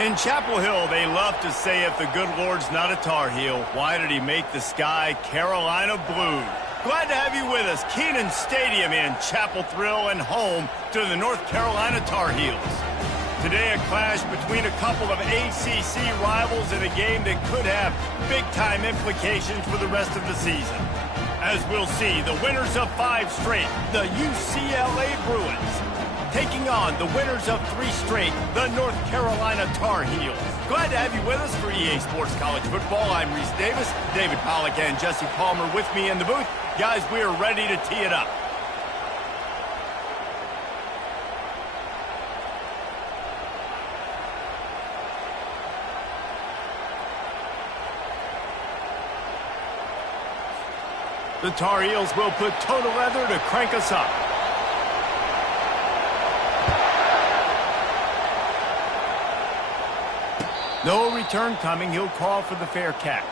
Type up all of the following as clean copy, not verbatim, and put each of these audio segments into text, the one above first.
In Chapel Hill, they love to say if the good Lord's not a Tar Heel, why did he make the sky Carolina blue? Glad to have you with us. Kenan Stadium in Chapel Thrill and home to the North Carolina Tar Heels. Today, a clash between a couple of ACC rivals in a game that could have big-time implications for the rest of the season. As we'll see, the winners of 5 straight, the UCLA Bruins, taking on the winners of 3 straight, the North Carolina Tar Heels. Glad to have you with us for EA Sports College Football. I'm Reese Davis, David Pollack and Jesse Palmer with me in the booth. Guys, we are ready to tee it up. The Tar Heels will put toe to leather to crank us up. No return coming. He'll call for the fair catch.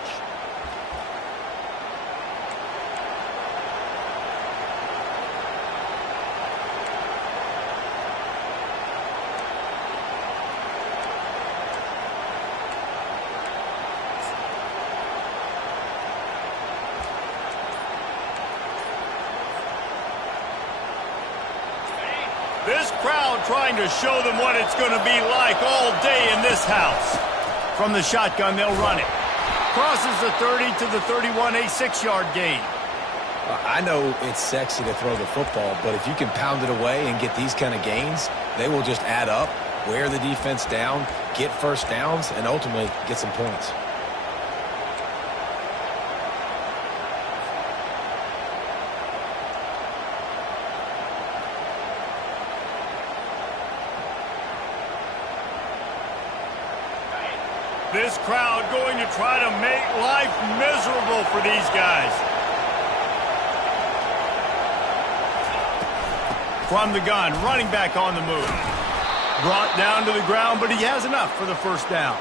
This crowd trying to show them what it's going to be like all day in this house. From the shotgun, they'll run it. Crosses the 30 to the 31, a 6-yard gain. I know it's sexy to throw the football, but if you can pound it away and get these kind of gains, they will just add up, wear the defense down, get first downs, and ultimately get some points. This crowd going to try to make life miserable for these guys. From the gun, running back on the move. Brought down to the ground, but he has enough for the first down.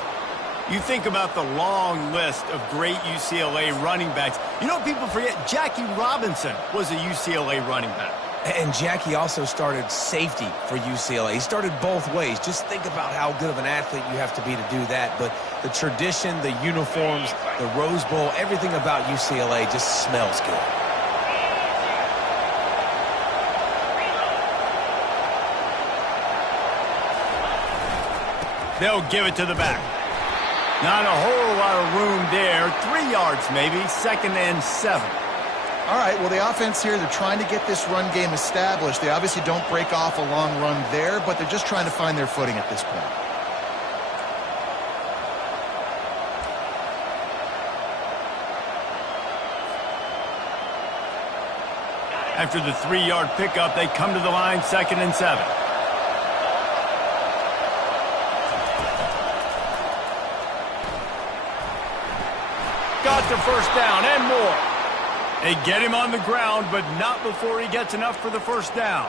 You think about the long list of great UCLA running backs. You know, people forget Jackie Robinson was a UCLA running back. And Jackie also started safety for UCLA. He started both ways. Just think about how good of an athlete you have to be to do that. But the tradition, the uniforms, the Rose Bowl, everything about UCLA just smells good. They'll give it to the back. Not a whole lot of room there. 3 yards maybe, 2nd and 7. All right, well, the offense here, they're trying to get this run game established. They obviously don't break off a long run there, but they're just trying to find their footing at this point. After the 3-yard pickup, they come to the line, 2nd and 7. Got the first down and more. They get him on the ground, but not before he gets enough for the first down.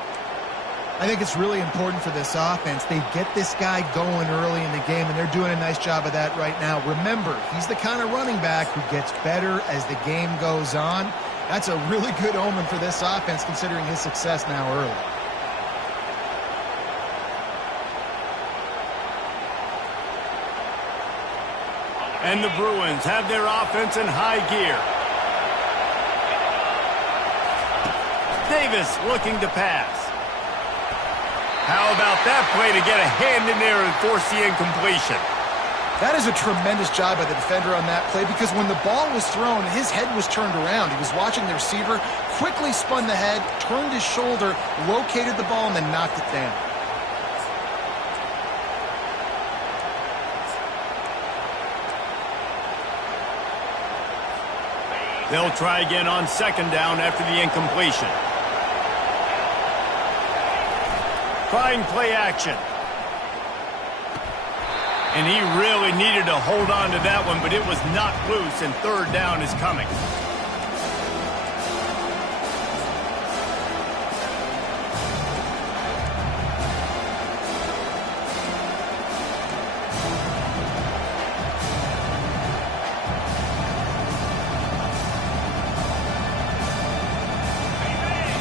I think it's really important for this offense. They get this guy going early in the game, and they're doing a nice job of that right now. Remember, he's the kind of running back who gets better as the game goes on. That's a really good omen for this offense, considering his success now early. And the Bruins have their offense in high gear. Davis looking to pass. How about that play to get a hand in there and force the incompletion? That is a tremendous job by the defender on that play, because when the ball was thrown, his head was turned around. He was watching the receiver, quickly spun the head, turned his shoulder, located the ball, and then knocked it down. They'll try again on 2nd down after the incompletion. Trying play action. And he really needed to hold on to that one, but it was knocked loose, and 3rd down is coming.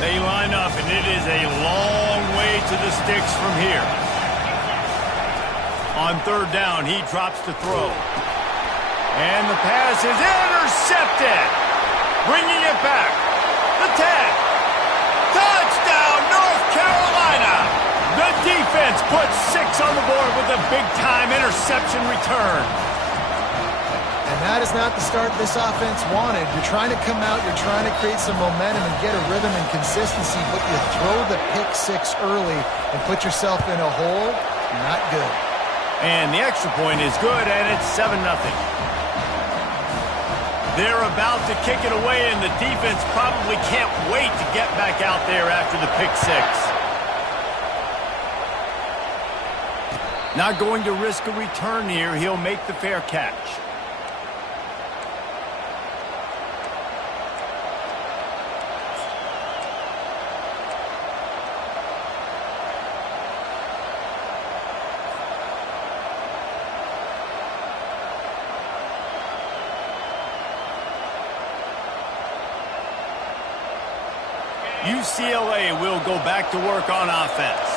They line up, and it is a long way to the sticks from here. On third down, he drops to throw. And the pass is intercepted. Bringing it back. The 10. Touchdown, North Carolina. The defense puts 6 on the board with a big-time interception return. And that is not the start this offense wanted. You're trying to come out, you're trying to create some momentum and get a rhythm and consistency, but you throw the pick 6 early and put yourself in a hole. Not good. And the extra point is good, and it's 7-0. They're about to kick it away, and the defense probably can't wait to get back out there after the pick 6. Not going to risk a return here. He'll make the fair catch. UCLA will go back to work on offense.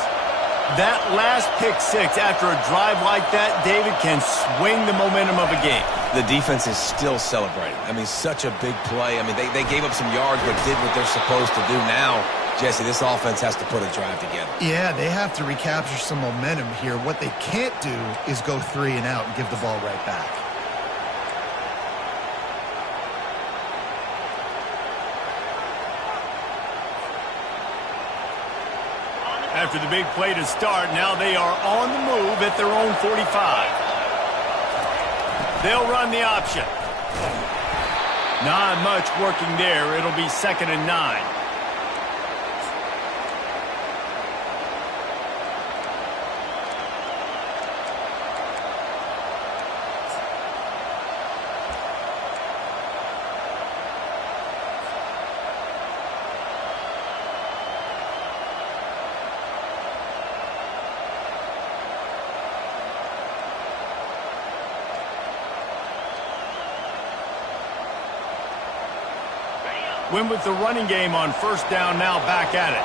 That last pick 6 after a drive like that, David, can swing the momentum of a game. The defense is still celebrating. I mean, such a big play. I mean, they gave up some yards but did what they're supposed to do. Now, Jesse, this offense has to put a drive together. Yeah, they have to recapture some momentum here. What they can't do is go 3 and out and give the ball right back. After the big play to start, now they are on the move at their own 45. They'll run the option. Not much working there. It'll be 2nd and 9. Win with the running game on 1st down, now back at it.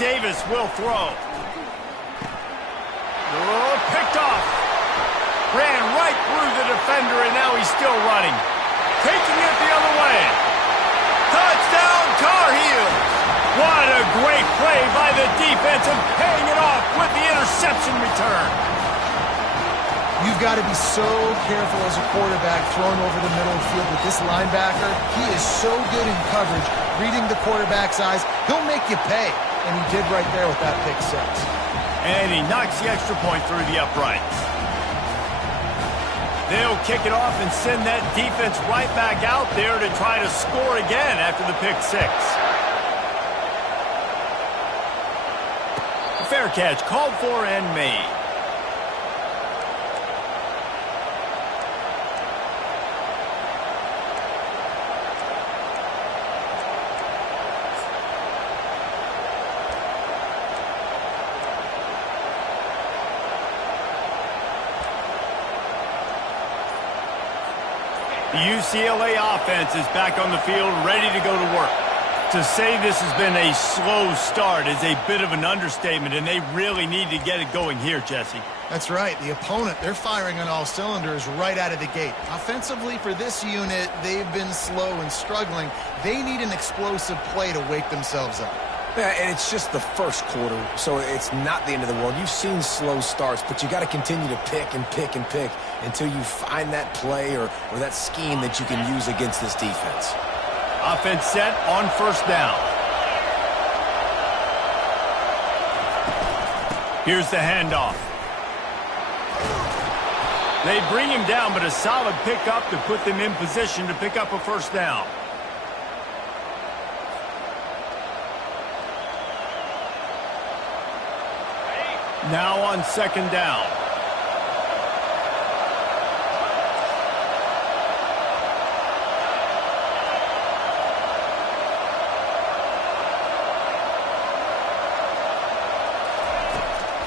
Davis will throw. Oh, picked off. Ran right through the defender, and now he's still running. Taking it the other way. Touchdown, Tar Heels. What a great play by the defense and paying it off with the interception return. You've got to be so careful as a quarterback throwing over the middle of the field with this linebacker. He is so good in coverage, reading the quarterback's eyes. He'll make you pay, and he did right there with that pick 6. And he knocks the extra point through the uprights. They'll kick it off and send that defense right back out there to try to score again after the pick 6. Fair catch called for and made. The UCLA offense is back on the field, ready to go to work. To say this has been a slow start is a bit of an understatement, and they really need to get it going here, Jesse. That's right. The opponent, they're firing on all cylinders right out of the gate. Offensively for this unit, they've been slow and struggling. They need an explosive play to wake themselves up. Yeah, and it's just the first quarter, so it's not the end of the world. You've seen slow starts, but you got to continue to pick and pick and pick until you find that play or that scheme that you can use against this defense. Offense set on 1st down. Here's the handoff. They bring him down, but a solid pickup to put them in position to pick up a 1st down. Now on 2nd down.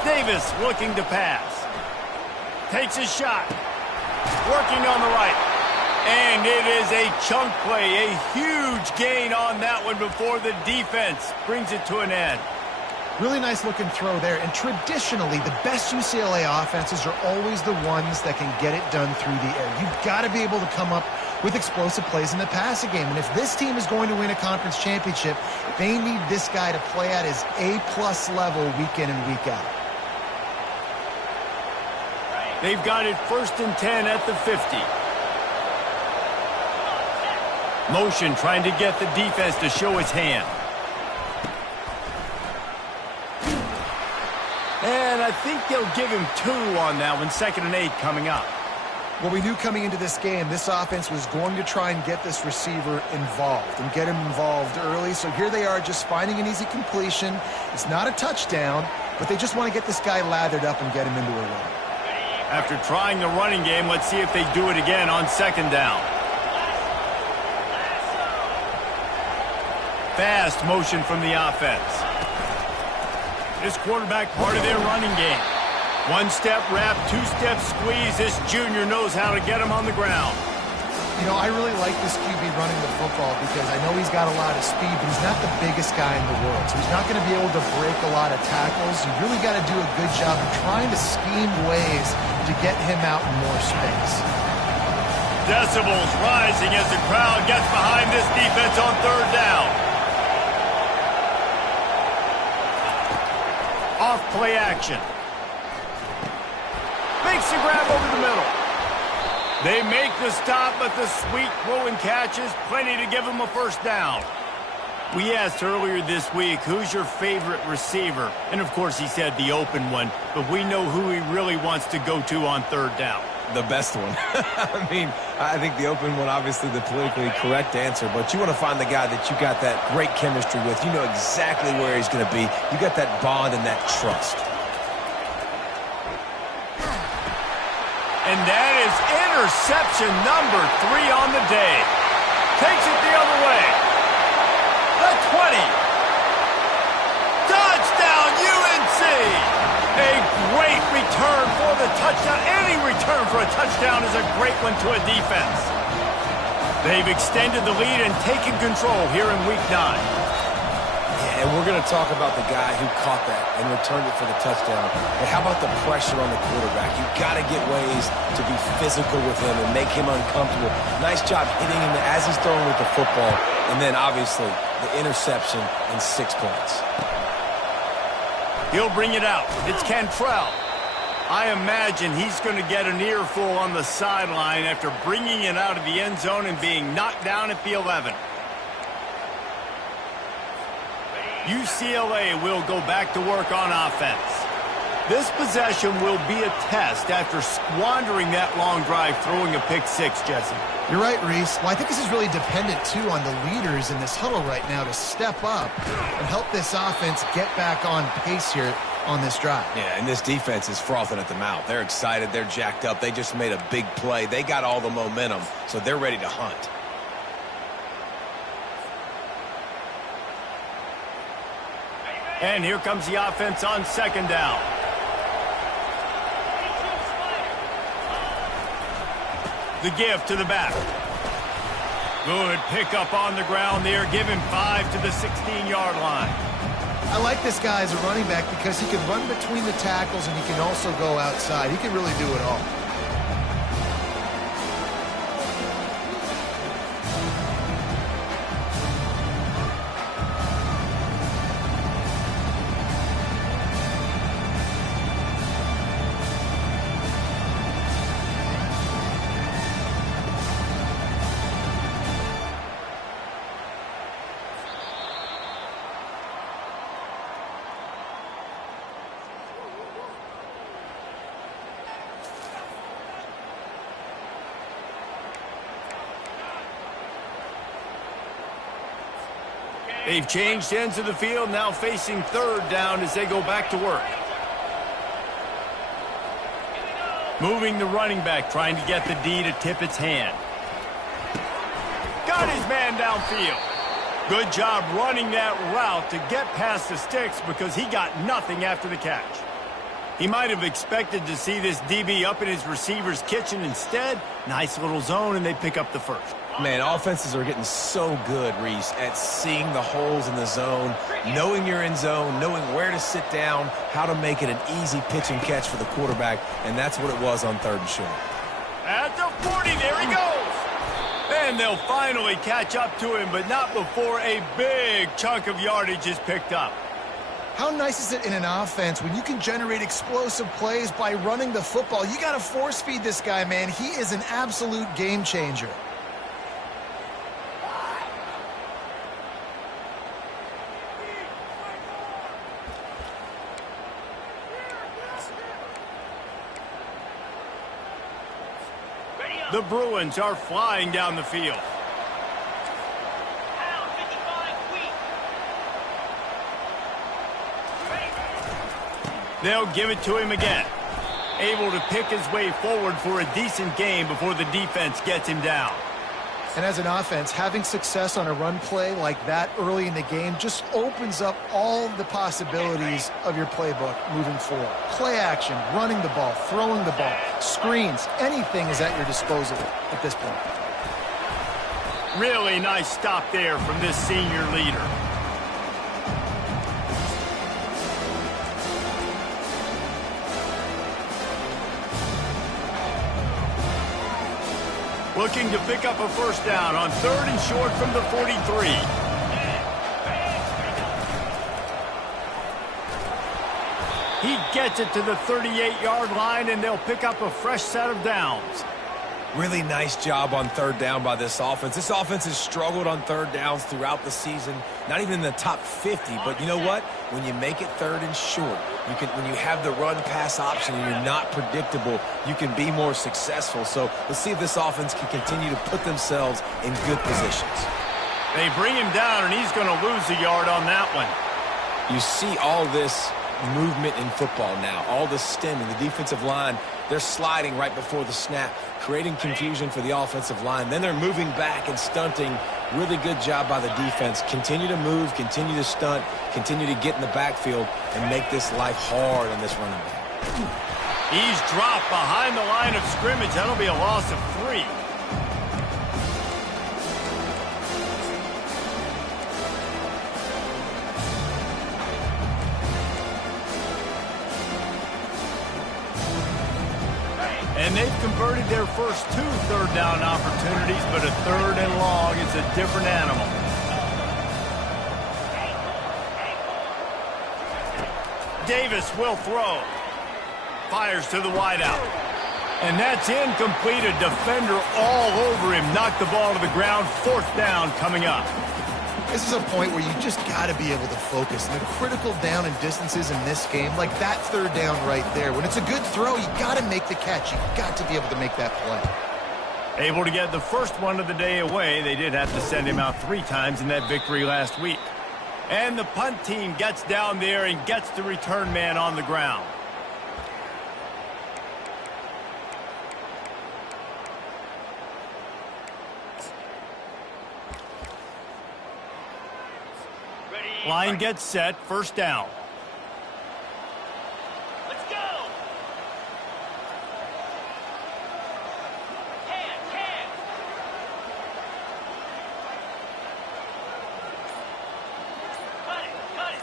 Davis looking to pass. Takes his shot. Working on the right. And it is a chunk play, a huge gain on that one before the defense brings it to an end. Really nice looking throw there. And traditionally, the best UCLA offenses are always the ones that can get it done through the air. You've got to be able to come up with explosive plays in the passing game. And if this team is going to win a conference championship, they need this guy to play at his A-plus level week in and week out. They've got it 1st and 10 at the 50. Motion trying to get the defense to show its hand. And I think they'll give him 2 on that one. 2nd and 8 coming up. Well, we knew coming into this game, this offense was going to try and get this receiver involved and get him involved early. So here they are just finding an easy completion. It's not a touchdown, but they just want to get this guy lathered up and get him into a run. After trying the running game, let's see if they do it again on 2nd down. Fast motion from the offense. This quarterback part of their running game. 1-step wrap, 2-step squeeze. This junior knows how to get him on the ground. You know, I really like this QB running the football because I know he's got a lot of speed, but he's not the biggest guy in the world. So he's not going to be able to break a lot of tackles. You really got to do a good job of trying to scheme ways to get him out in more space. Decibels rising as the crowd gets behind this defense on 3rd down. Off play action. Makes the grab over the middle. They make the stop, but the sweet throw and catch is plenty to give them a 1st down. We asked earlier this week, who's your favorite receiver? And, of course, he said the open one, but we know who he really wants to go to on 3rd down. The best one. I mean, I think the open one, obviously the politically correct answer, but you want to find the guy that you got that great chemistry with. You know exactly where he's going to be. You got that bond and that trust. And that is interception number 3 on the day. Takes it the other way. The 20. Touchdown, UNC! A great return for the touchdown. Any return for a touchdown is a great one to a defense. They've extended the lead and taken control here in Week 9. And we're going to talk about the guy who caught that and returned it for the touchdown. But how about the pressure on the quarterback? You've got to get ways to be physical with him and make him uncomfortable. Nice job hitting him as he's throwing with the football. And then, obviously, the interception and 6 points. He'll bring it out. It's Cantrell. I imagine he's going to get an earful on the sideline after bringing it out of the end zone and being knocked down at the 11. UCLA will go back to work on offense. This possession will be a test after squandering that long drive, throwing a pick 6, Jesse. You're right, Reese. Well, I think this is really dependent, too, on the leaders in this huddle right now to step up and help this offense get back on pace here on this drive. Yeah, and this defense is frothing at the mouth. They're excited. They're jacked up. They just made a big play. They got all the momentum, so they're ready to hunt. And here comes the offense on 2nd down. The give to the back. Good pickup on the ground there. Give him 5 to the 16-yard line. I like this guy as a running back because he can run between the tackles and he can also go outside. He can really do it all. They've changed ends of the field, now facing 3rd down as they go back to work. Moving the running back, trying to get the D to tip its hand. Got his man downfield. Good job running that route to get past the sticks because he got nothing after the catch. He might have expected to see this DB up in his receiver's kitchen. Instead, nice little zone, and they pick up the first. Man, offenses are getting so good, Reese, at seeing the holes in the zone, knowing you're in zone, knowing where to sit down, how to make it an easy pitch and catch for the quarterback, and that's what it was on 3rd and short. At the 40, there he goes. And they'll finally catch up to him, but not before a big chunk of yardage is picked up. How nice is it in an offense when you can generate explosive plays by running the football? You got to force feed this guy, man. He is an absolute game changer. The Bruins are flying down the field. They'll give it to him again. Able to pick his way forward for a decent game before the defense gets him down. And as an offense, having success on a run play like that early in the game just opens up all the possibilities of your playbook moving forward. Play action, running the ball, throwing the ball, screens, anything is at your disposal at this point. Really nice stop there from this senior leader. Looking to pick up a first down on 3rd and short from the 43. He gets it to the 38-yard line, and they'll pick up a fresh set of downs. Really nice job on 3rd down by this offense. This offense has struggled on 3rd downs throughout the season, not even in the top 50. But you know what? When you make it 3rd and short, when you have the run-pass option and you're not predictable, you can be more successful. So let's see if this offense can continue to put themselves in good positions. They bring him down, and he's going to lose a yard on that one. You see all this movement in football now, all the stemming, the defensive line, they're sliding right before the snap, creating confusion for the offensive line. Then they're moving back and stunting. Really good job by the defense. Continue to move, continue to stunt, continue to get in the backfield and make this life hard on this running back. He's dropped behind the line of scrimmage. That'll be a loss of 3. And they've converted their first 2 third down opportunities, but a 3rd and long is a different animal. Davis will throw. Fires to the wideout. And that's incomplete. A defender all over him. Knocked the ball to the ground. 4th down coming up. This is a point where you just got to be able to focus. And the critical down and distances in this game, like that 3rd down right there. When it's a good throw, you got to make the catch. You got to be able to make that play. Able to get the first one of the day away. They did have to send him out 3 times in that victory last week. And the punt team gets down there and gets the return man on the ground. Line gets set, 1st down. Let's go. Can. Cut it.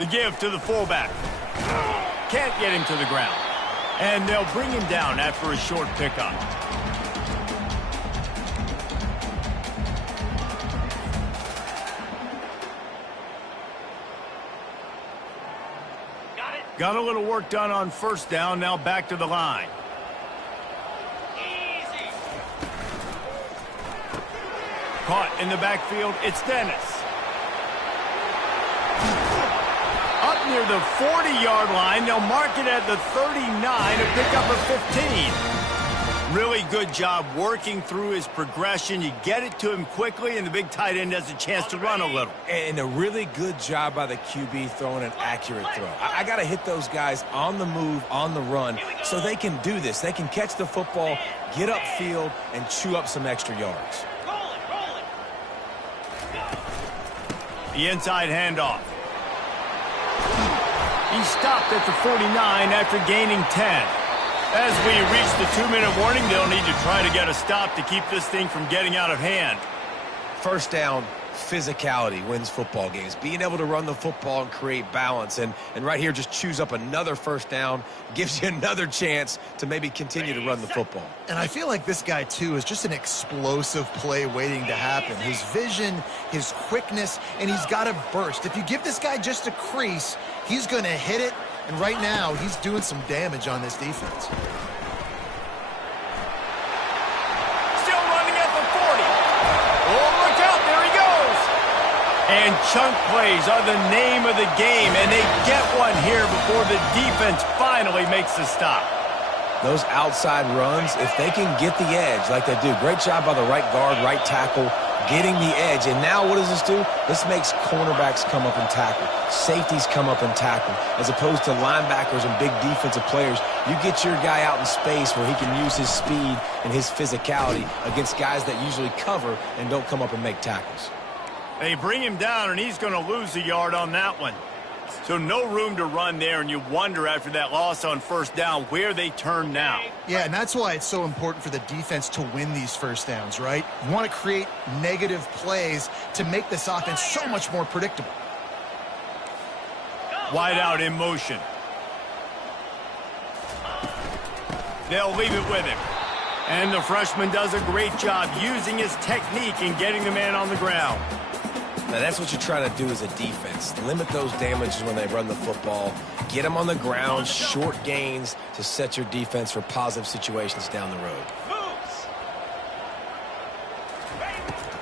The give to the fullback. Can't get him to the ground. And they'll bring him down after a short pickup. Got a little work done on 1st down. Now back to the line. Easy. Caught in the backfield. It's Dennis. Up near the 40-yard line. They'll mark it at the 39 to pick up a 15. Really good job working through his progression. You get it to him quickly, and the big tight end has a chance to run a little. And a really good job by the QB throwing an accurate throw. I got to hit those guys on the move, on the run, so they can do this. They can catch the football, get upfield, and chew up some extra yards. Rolling. The inside handoff. He stopped at the 49 after gaining 10. As we reach the 2-minute warning, they'll need to try to get a stop to keep this thing from getting out of hand. First down, physicality wins football games. Being able to run the football and create balance. And right here, just choose up another first down, gives you another chance to maybe continue to run the football. And I feel like this guy, too, is just an explosive play waiting to happen. His vision, his quickness, and he's got a burst. If you give this guy just a crease, he's going to hit it. And right now, he's doing some damage on this defense. Still running at the 40. Oh, look out, there he goes. And chunk plays are the name of the game, and they get one here before the defense finally makes the stop. Those outside runs, if they can get the edge like they do, great job by the right guard, right tackle, getting the edge. And now what does this do? This makes cornerbacks come up and tackle. Safeties come up and tackle. As opposed to linebackers and big defensive players, you get your guy out in space where he can use his speed and his physicality against guys that usually cover and don't come up and make tackles. They bring him down, and he's going to lose a yard on that one. So no room to run there, and you wonder after that loss on first down where they turn now. Yeah, and that's why it's so important for the defense to win these first downs, right? You want to create negative plays to make this offense so much more predictable. Wide out in motion. They'll leave it with him. And the freshman does a great job using his technique and getting the man on the ground. Now, that's what you're trying to do as a defense. Limit those damages when they run the football. Get them on the ground, short gains to set your defense for positive situations down the road.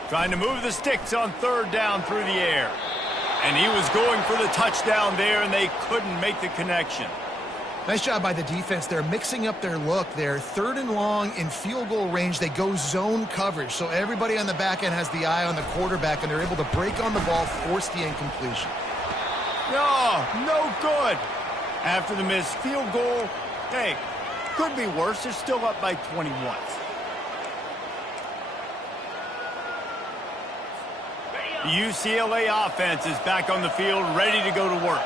Trying to move the sticks on third down through the air. And he was going for the touchdown there, and they couldn't make the connection. Nice job by the defense. They're mixing up their look. They're third and long in field goal range. They go zone coverage. So everybody on the back end has the eye on the quarterback, and they're able to break on the ball, force the incompletion. No good. After the missed field goal, hey, could be worse. They're still up by 21. The UCLA offense is back on the field, ready to go to work.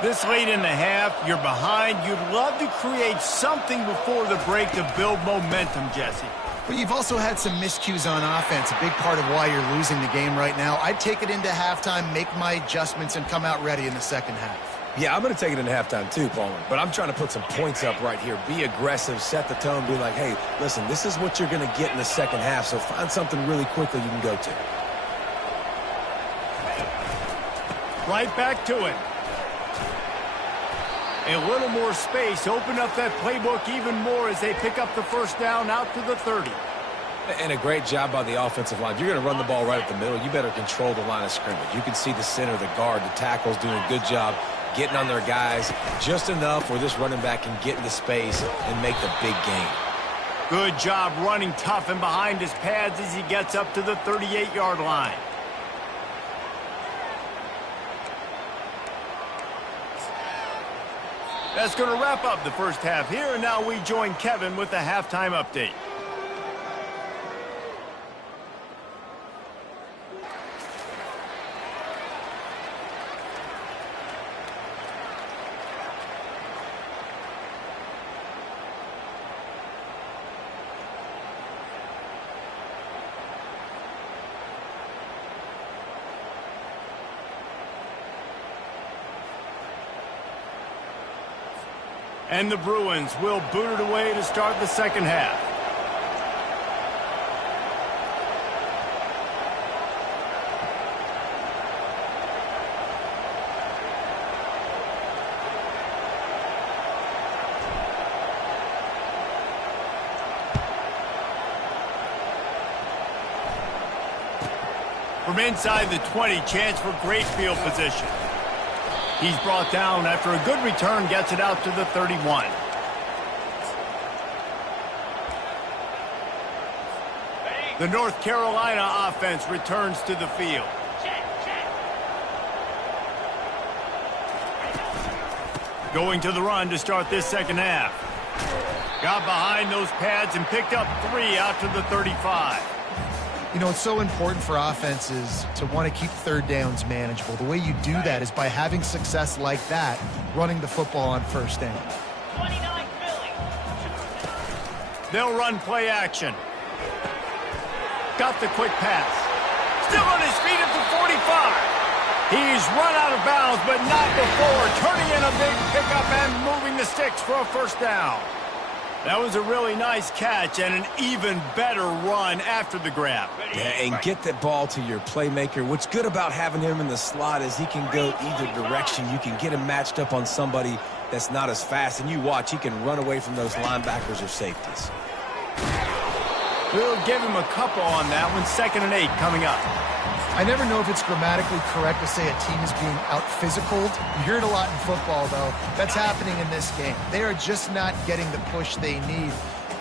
This late in the half, you're behind. You'd love to create something before the break to build momentum, Jesse. But you've also had some miscues on offense, a big part of why you're losing the game right now. I'd take it into halftime, make my adjustments, and come out ready in the second half. Yeah, I'm going to take it into halftime too, Palmer. But I'm trying to put some points up right here. Be aggressive, set the tone, be like, hey, listen, this is what you're going to get in the second half, so find something really quickly you can go to. Right back to it. A little more space, open up that playbook even more as they pick up the first down out to the 30. And a great job by the offensive line. If you're going to run the ball right at the middle, you better control the line of scrimmage. You can see the center, the guard, the tackles doing a good job getting on their guys just enough where this running back can get into space and make the big gain. Good job running tough and behind his pads as he gets up to the 38-yard line. That's going to wrap up the first half here, and now we join Kevin with the halftime update. And the Bruins will boot it away to start the second half. From inside the 20, chance for great field position. He's brought down after a good return, gets it out to the 31. The North Carolina offense returns to the field. Going to the run to start this second half. Got behind those pads and picked up 3 out to the 35. You know, it's so important for offenses to want to keep third downs manageable. The way you do that is by having success like that, running the football on first down. 29 Philly. They'll run play action. Got the quick pass. Still on his feet at the 45. He's run out of bounds, but not before turning in a big pickup and moving the sticks for a first down. That was a really nice catch and an even better run after the grab. Yeah, and get that ball to your playmaker. What's good about having him in the slot is he can go either direction. You can get him matched up on somebody that's not as fast, and you watch, he can run away from those linebackers or safeties. We'll give him a couple on that one. 2nd and 8 coming up. I never know if it's grammatically correct to say a team is being out-physicaled. You hear it a lot in football, though. That's happening in this game. They are just not getting the push they need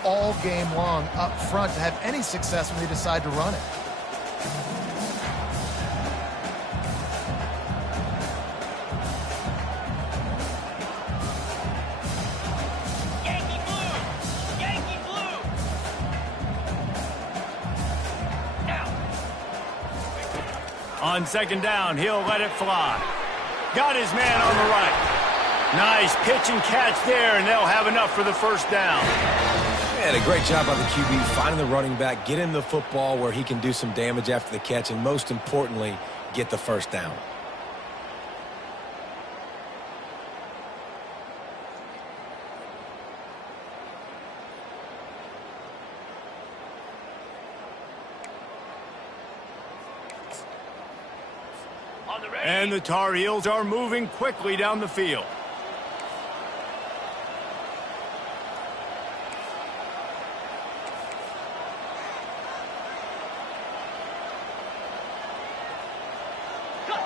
all game long up front to have any success when they decide to run it. Yankee blue. Yankee blue. Now. On 2nd down, he'll let it fly. Got his man on the right. Nice pitch and catch there, and they'll have enough for the first down. And a great job by the QB finding the running back, get him the football where he can do some damage after the catch, and most importantly, get the first down. On the ready. And the Tar Heels are moving quickly down the field. Cut.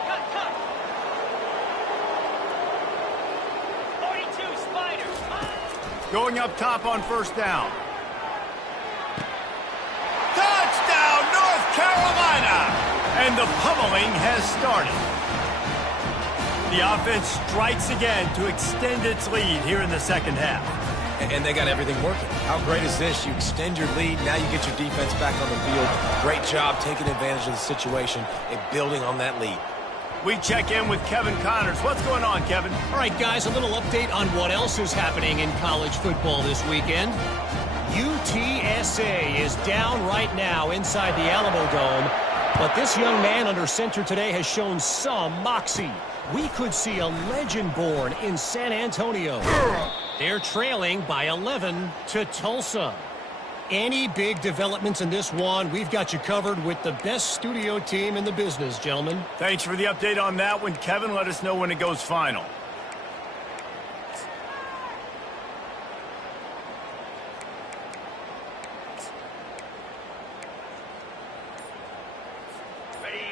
42 Spiders. Going up top on first down. Touchdown, North Carolina! And the pummeling has started. The offense strikes again to extend its lead here in the second half. And they got everything working. How great is this? You extend your lead, now you get your defense back on the field. Great job taking advantage of the situation and building on that lead. We check in with Kevin Connors. What's going on, Kevin? All right, guys, a little update on what else is happening in college football this weekend. UTSA is down right now inside the Alamo Dome, but this young man under center today has shown some moxie. We could see a legend born in San Antonio. They're trailing by 11 to Tulsa. Any big developments in this one, we've got you covered with the best studio team in the business, gentlemen. Thanks for the update on that one, Kevin. Let us know when it goes final.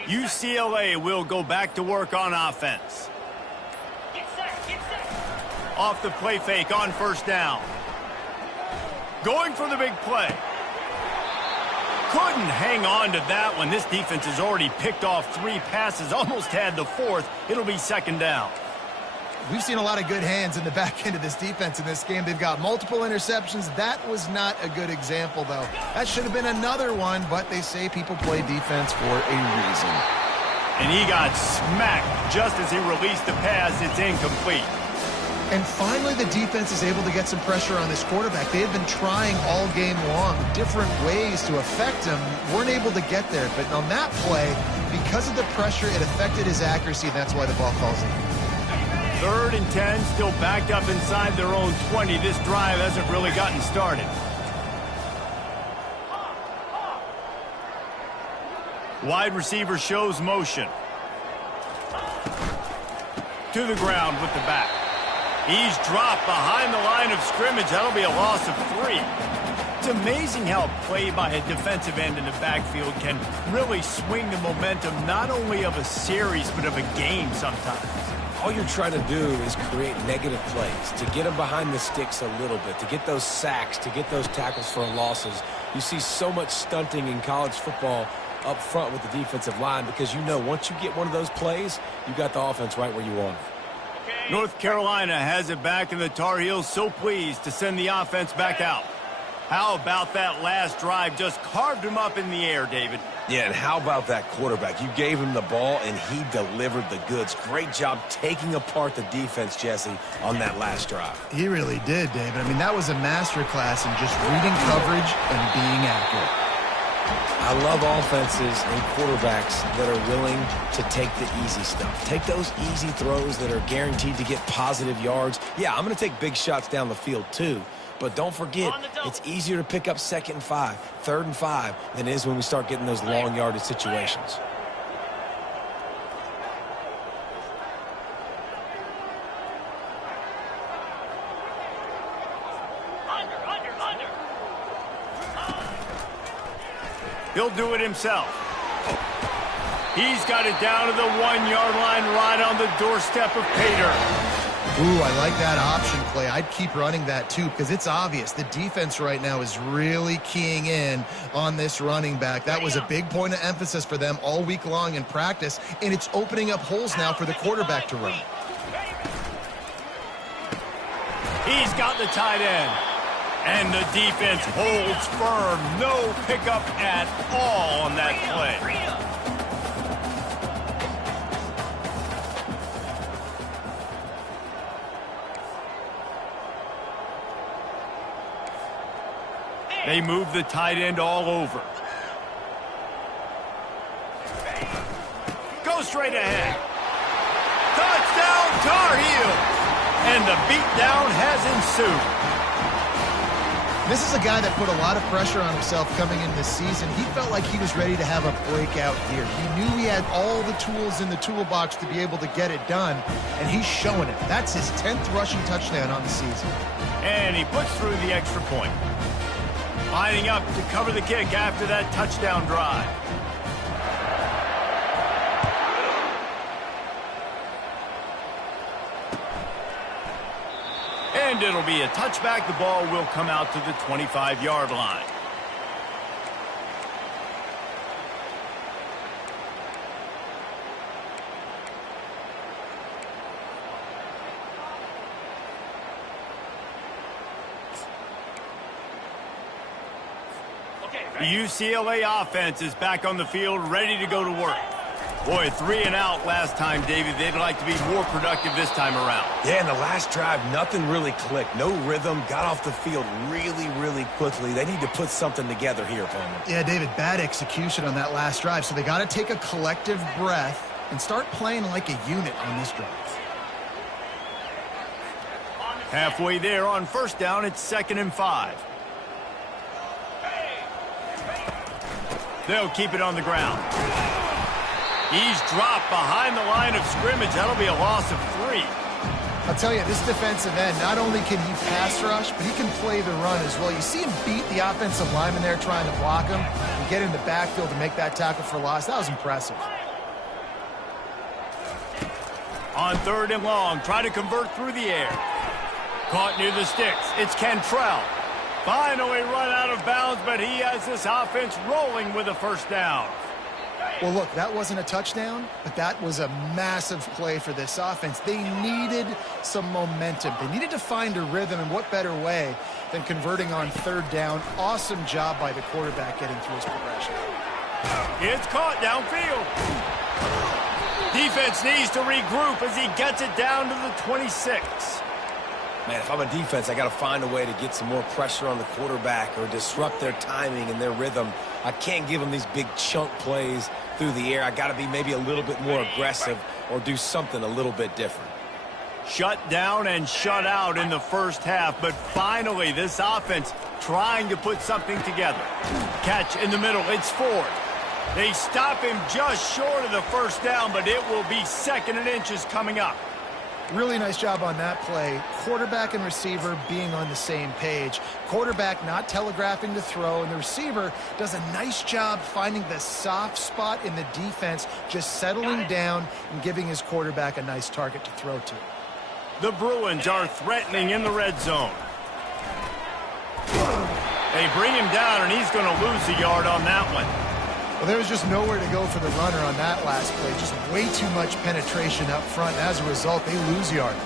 UCLA will go back to work on offense. Get set. Off the play fake on first down. Going for the big play. Couldn't hang on to that one. This defense has already picked off 3 passes, almost had the 4th. It'll be 2nd down. We've seen a lot of good hands in the back end of this defense in this game. They've got multiple interceptions. That was not a good example, though. That should have been another one, but they say people play defense for a reason. And he got smacked just as he released the pass. It's incomplete. And finally, the defense is able to get some pressure on this quarterback. They have been trying all game long different ways to affect him. Weren't able to get there. But on that play, because of the pressure, it affected his accuracy, and that's why the ball falls in. 3rd and 10, still backed up inside their own 20. This drive hasn't really gotten started. Wide receiver shows motion. To the ground with the back. He's dropped behind the line of scrimmage. That'll be a loss of 3. It's amazing how play by a defensive end in the backfield can really swing the momentum not only of a series but of a game sometimes. All you're trying to do is create negative plays, to get them behind the sticks a little bit, to get those sacks, to get those tackles for losses. You see so much stunting in college football up front with the defensive line because you know once you get one of those plays, you got the offense right where you want it. North Carolina has it back, and the Tar Heels so pleased to send the offense back out. How about that last drive? Just carved him up in the air, David. Yeah, and how about that quarterback? You gave him the ball, and he delivered the goods. Great job taking apart the defense, Jesse, on that last drive. He really did, David. I mean, that was a masterclass in just reading coverage and being accurate. I love offenses and quarterbacks that are willing to take the easy stuff. Take those easy throws that are guaranteed to get positive yards. Yeah, I'm going to take big shots down the field too. But don't forget, it's easier to pick up 2nd and 5, 3rd and 5 than it is when we start getting those long yardage situations. He'll do it himself. He's got it down to the 1-yard line right on the doorstep of pay dirt. Ooh, I like that option play. I'd keep running that too because it's obvious the defense right now is really keying in on this running back. That was a big point of emphasis for them all week long in practice, and it's opening up holes now for the quarterback to run. He's got the tight end. And the defense holds firm. No pickup at all on that play. They move the tight end all over. Go straight ahead. Touchdown, Tar Heel. And the beatdown has ensued. This is a guy that put a lot of pressure on himself coming into this season. He felt like he was ready to have a breakout year. He knew he had all the tools in the toolbox to be able to get it done, and he's showing it. That's his 10th rushing touchdown on the season. And he puts through the extra point. Lining up to cover the kick after that touchdown drive. And it'll be a touchback. The ball will come out to the 25-yard line. The UCLA offense is back on the field, ready to go to work. Boy, 3 and out last time, David. They'd like to be more productive this time around. Yeah, in the last drive, nothing really clicked. No rhythm, got off the field really quickly. They need to put something together here, Coleman. Yeah, David, bad execution on that last drive, so they got to take a collective breath and start playing like a unit on this drive. Halfway there on first down, it's 2nd and 5. They'll keep it on the ground. He's dropped behind the line of scrimmage. That'll be a loss of 3. I'll tell you, this defensive end, not only can he pass rush, but he can play the run as well. You see him beat the offensive lineman there trying to block him and get in the backfield to make that tackle for loss. That was impressive. On 3rd and long, try to convert through the air. Caught near the sticks. It's Cantrell. Finally run out of bounds, but he has this offense rolling with a first down. Well, look, that wasn't a touchdown, but that was a massive play for this offense. They needed some momentum. They needed to find a rhythm, and what better way than converting on 3rd down. Awesome job by the quarterback getting through his progression. It's caught downfield. Defense needs to regroup as he gets it down to the 26. Man, if I'm a defense, I got to find a way to get some more pressure on the quarterback or disrupt their timing and their rhythm. I can't give them these big chunk plays through the air. I got to be maybe a little bit more aggressive or do something a little bit different. Shut down and shut out in the first half, but finally this offense trying to put something together. Catch in the middle, it's Ford. They stop him just short of the first down, but it will be 2nd and inches coming up. Really nice job on that play. Quarterback and receiver being on the same page. Quarterback not telegraphing the throw, and the receiver does a nice job finding the soft spot in the defense, just settling down and giving his quarterback a nice target to throw to. The Bruins are threatening in the red zone. They bring him down, and he's going to lose a yard on that one. Well, there was just nowhere to go for the runner on that last play. Just way too much penetration up front. As a result, they lose yardage.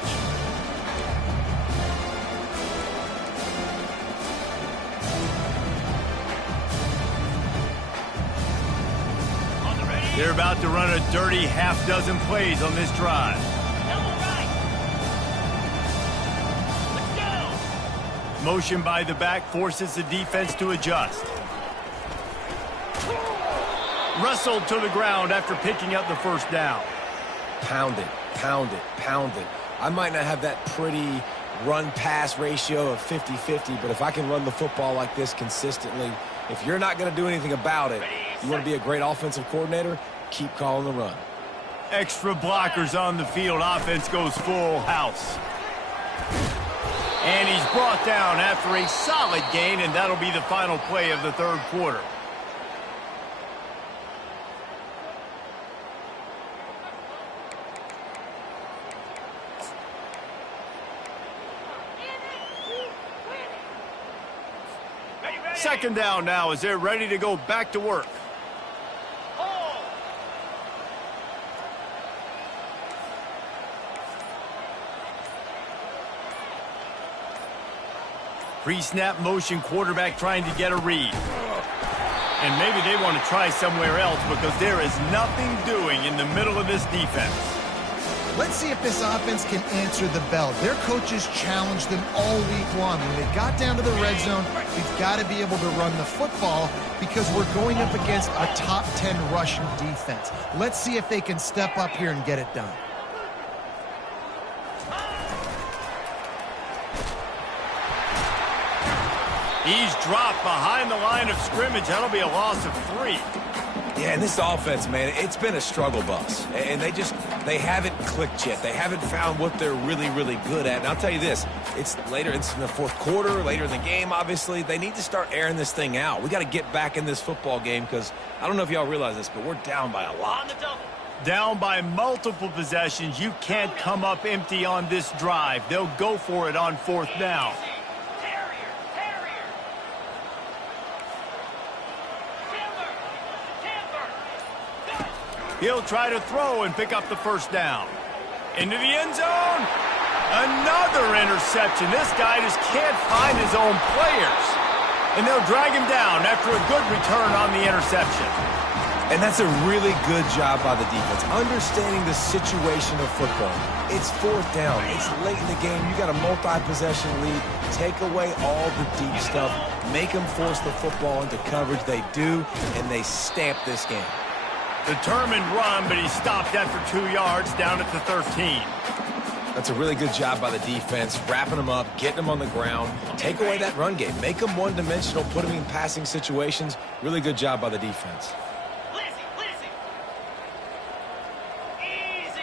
They're about to run a dirty half-dozen plays on this drive. Double right. Let's go. Motion by the back forces the defense to adjust. Wrestled to the ground after picking up the first down. Pound it, pound it, pound it. I might not have that pretty run-pass ratio of 50-50, but if I can run the football like this consistently, if you're not going to do anything about it, you want to be a great offensive coordinator, keep calling the run. Extra blockers on the field. Offense goes full house. And he's brought down after a solid gain, and that'll be the final play of the third quarter. Second down now as they're ready to go back to work. Pre-snap motion, quarterback trying to get a read. And maybe they want to try somewhere else because there is nothing doing in the middle of this defense. Let's see if this offense can answer the bell. Their coaches challenged them all week long. When they got down to the red zone, we've got to be able to run the football because we're going up against a top 10 rushing defense. Let's see if they can step up here and get it done. He's dropped behind the line of scrimmage. That'll be a loss of 3. Yeah, and this offense, man, it's been a struggle bus. And they haven't clicked yet. They haven't found what they're really, really good at. And I'll tell you this, it's in the fourth quarter, later in the game, obviously. They need to start airing this thing out. We got to get back in this football game because I don't know if y'all realize this, but we're down by a lot. On the double. Down by multiple possessions. You can't come up empty on this drive. They'll go for it on fourth down. He'll try to throw and pick up the first down. Into the end zone. Another interception. This guy just can't find his own players. And they'll drag him down after a good return on the interception. And that's a really good job by the defense, understanding the situation of football. It's fourth down. It's late in the game. You got a multi-possession lead. Take away all the deep stuff. Make them force the football into coverage. They do, and they stamp this game. Determined run, but he stopped after 2 yards down at the 13. That's a really good job by the defense, wrapping them up, getting them on the ground. Take away that run game. Make them one-dimensional, put them in passing situations. Really good job by the defense. Easy.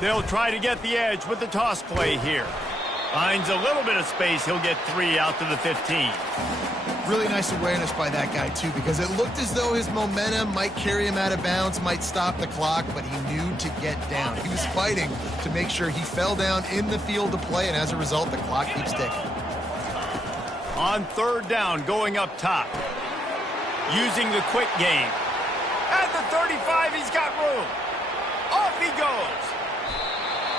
They'll try to get the edge with the toss play here. Finds a little bit of space. He'll get 3 out to the 15. Really nice awareness by that guy, too, because it looked as though his momentum might carry him out of bounds, might stop the clock, but he knew to get down. He was fighting to make sure he fell down in the field to play, and as a result, the clock keeps ticking. On third down, going up top. Using the quick game. At the 35, he's got room. Off he goes.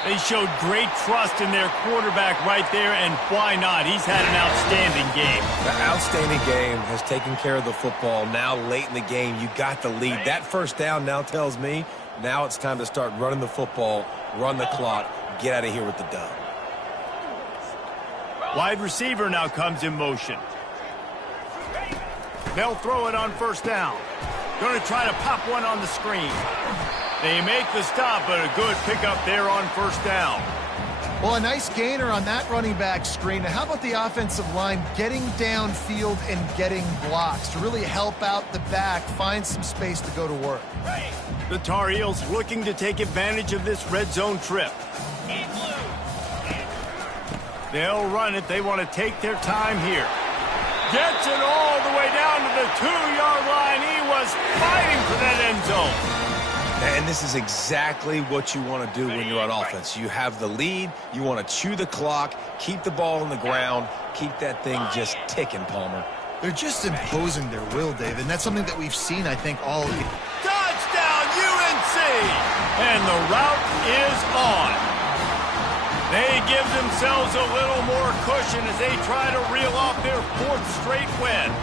They showed great trust in their quarterback right there, and why not? He's had an outstanding game. The outstanding game has taken care of the football. Now, late in the game, you got the lead. That first down now tells me now it's time to start running the football, run the clock, get out of here with the dub. Wide receiver now comes in motion. They'll throw it on first down. Going to try to pop one on the screen. They make the stop, but a good pickup there on first down. Well, a nice gainer on that running back screen. Now, how about the offensive line getting downfield and getting blocks to really help out the back, find some space to go to work? The Tar Heels looking to take advantage of this red zone trip. They'll run it. They want to take their time here. Gets it all the way down to the 2-yard line. He was fighting for that end zone. And this is exactly what you want to do when you're on offense. You have the lead. You want to chew the clock, keep the ball on the ground, keep that thing just ticking, Palmer. They're just imposing their will, David, and that's something that we've seen, I think, all year. Touchdown, UNC! And the route is on. They give themselves a little more cushion as they try to reel off their 4th straight win.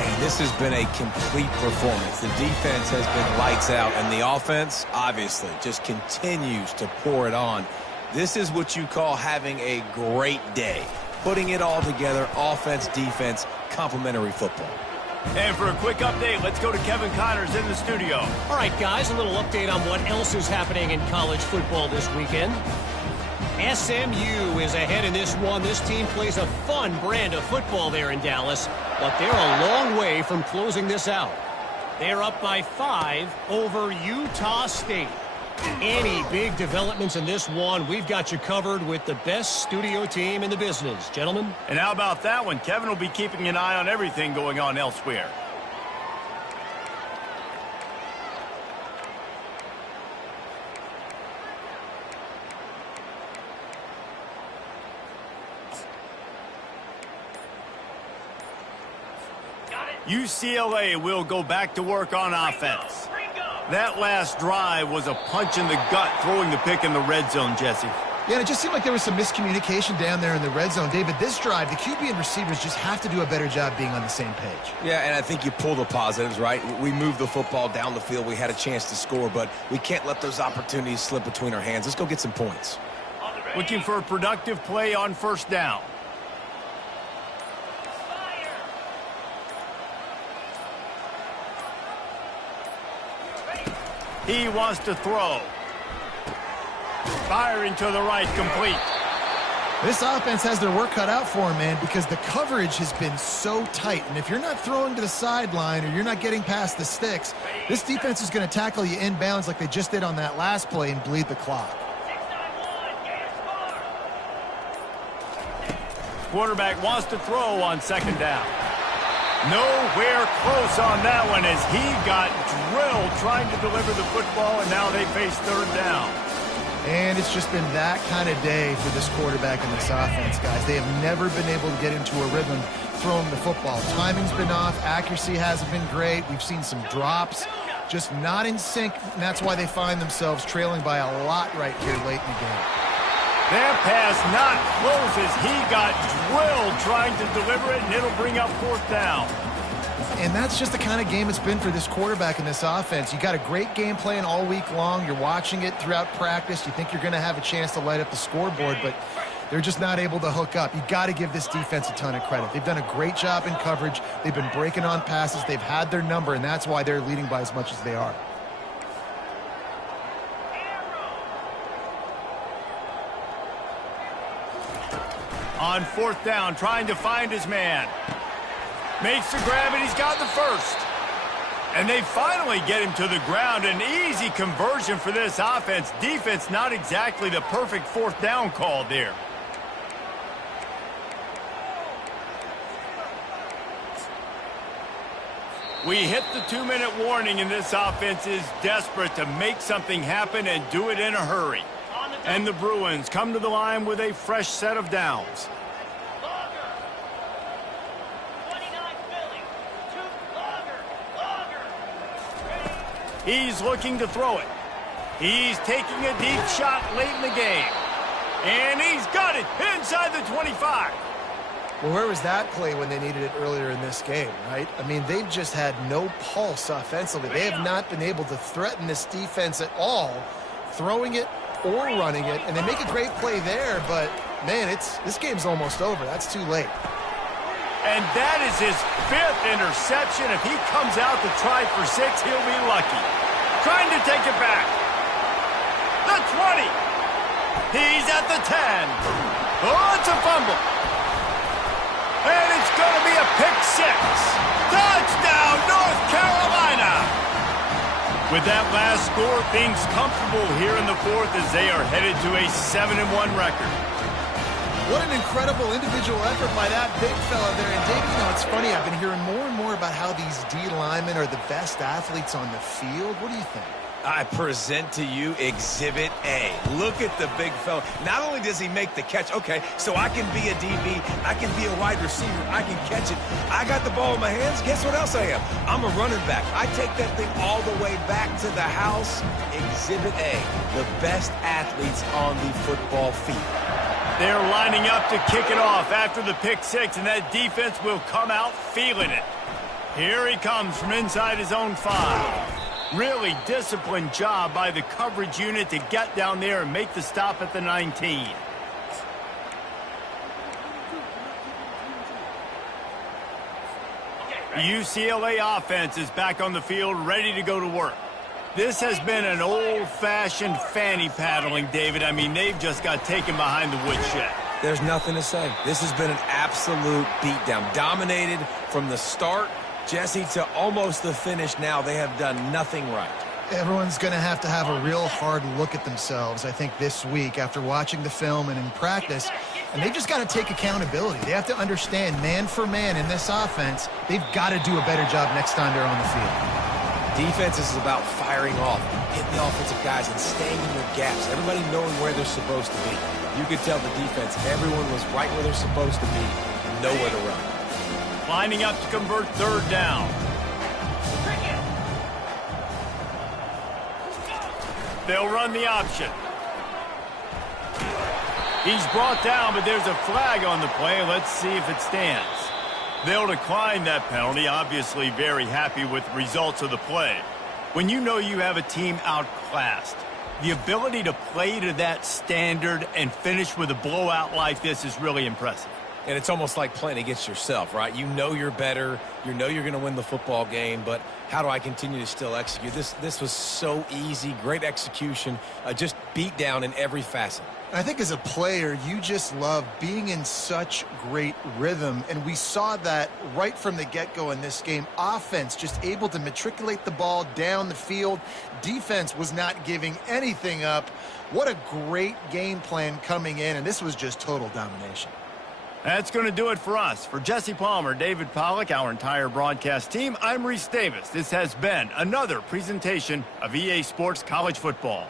Man, this has been a complete performance. The defense has been lights out, and the offense, obviously, just continues to pour it on. This is what you call having a great day. Putting it all together, offense, defense, complementary football. And for a quick update, let's go to Kevin Connors in the studio. All right, guys, a little update on what else is happening in college football this weekend. SMU is ahead in this one. This team plays a fun brand of football there in Dallas, but they're a long way from closing this out. They're up by 5 over Utah State. Any big developments in this one, we've got you covered with the best studio team in the business. Gentlemen? And how about that one? Kevin will be keeping an eye on everything going on elsewhere. UCLA will go back to work on offense. That last drive was a punch in the gut, throwing the pick in the red zone, Jesse. Yeah, and it just seemed like there was some miscommunication down there in the red zone. David, this drive, the QB and receivers just have to do a better job being on the same page. Yeah, and I think you pull the positives, right? We moved the football down the field. We had a chance to score, but we can't let those opportunities slip between our hands. Let's go get some points. Looking for a productive play on first down. He wants to throw. Firing to the right, complete. This offense has their work cut out for them, man, because the coverage has been so tight. And if you're not throwing to the sideline or you're not getting past the sticks, this defense is going to tackle you inbounds like they just did on that last play and bleed the clock. Quarterback wants to throw on second down. Nowhere close on that one as he got drilled trying to deliver the football, and now they face third down. And it's just been that kind of day for this quarterback and this offense, guys. They have never been able to get into a rhythm throwing the football. Timing's been off. Accuracy hasn't been great. We've seen some drops, just not in sync, and that's why they find themselves trailing by a lot right here late in the game. That pass not close as he got drilled trying to deliver it, and it'll bring up fourth down. And that's just the kind of game it's been for this quarterback and this offense. You got a great game plan all week long. You're watching it throughout practice. You think you're going to have a chance to light up the scoreboard, but they're just not able to hook up. You got to give this defense a ton of credit. They've done a great job in coverage. They've been breaking on passes. They've had their number, and that's why they're leading by as much as they are. On fourth down, trying to find his man. Makes the grab, and he's got the first. And they finally get him to the ground. An easy conversion for this offense. Defense, not exactly the perfect fourth down call there. We hit the 2-minute warning, and this offense is desperate to make something happen and do it in a hurry. And the Bruins come to the line with a fresh set of downs. He's looking to throw it. He's taking a deep shot late in the game. And he's got it inside the 25. Well, where was that play when they needed it earlier in this game, right? I mean, they've just had no pulse offensively. They have not been able to threaten this defense at all, throwing it or running it, and they make a great play there, but, man, this game's almost over. That's too late. And that is his 5th interception. If he comes out to try for 6, he'll be lucky. Trying to take it back. The 20. He's at the 10. Oh, it's a fumble. And it's going to be a pick 6. Touchdown, North Carolina. With that last score, things comfortable here in the 4th as they are headed to a 7-1 record. What an incredible individual effort by that big fella there. And Dave, you know, it's funny, I've been hearing more and more about how these D linemen are the best athletes on the field. What do you think? I present to you Exhibit A. Look at the big fella. Not only does he make the catch, okay, so I can be a DB, I can be a wide receiver, I can catch it. I got the ball in my hands. Guess what else I am? I'm a running back. I take that thing all the way back to the house. Exhibit A, the best athletes on the football field. They're lining up to kick it off after the pick 6, and that defense will come out feeling it. Here he comes from inside his own 5. Really disciplined job by the coverage unit to get down there and make the stop at the 19. The UCLA offense is back on the field, ready to go to work. This has been an old-fashioned fanny paddling, David. I mean, they've just got taken behind the woodshed. There's nothing to say. This has been an absolute beatdown. Dominated from the start, Jesse, to almost the finish now. They have done nothing right. Everyone's going to have a real hard look at themselves, I think, this week after watching the film and in practice. And they've just got to take accountability. They have to understand, man for man in this offense, they've got to do a better job next time they're on the field. Defense is about firing off, hitting the offensive guys, and staying in their gaps. Everybody knowing where they're supposed to be. You could tell the defense, everyone was right where they're supposed to be, nowhere to run. Lining up to convert third down. They'll run the option. He's brought down, but there's a flag on the play. Let's see if it stands. They'll decline that penalty, obviously very happy with the results of the play. When you know you have a team outclassed, the ability to play to that standard and finish with a blowout like this is really impressive. And it's almost like playing against yourself, right? You know you're better. You know you're going to win the football game, but how do I continue to still execute? This was so easy, great execution, just beat down in every facet. I think as a player, you just love being in such great rhythm, and we saw that right from the get-go in this game. Offense just able to matriculate the ball down the field. Defense was not giving anything up. What a great game plan coming in, and this was just total domination. That's going to do it for us. For Jesse Palmer, David Pollack, our entire broadcast team, I'm Reese Davis. This has been another presentation of EA Sports College Football.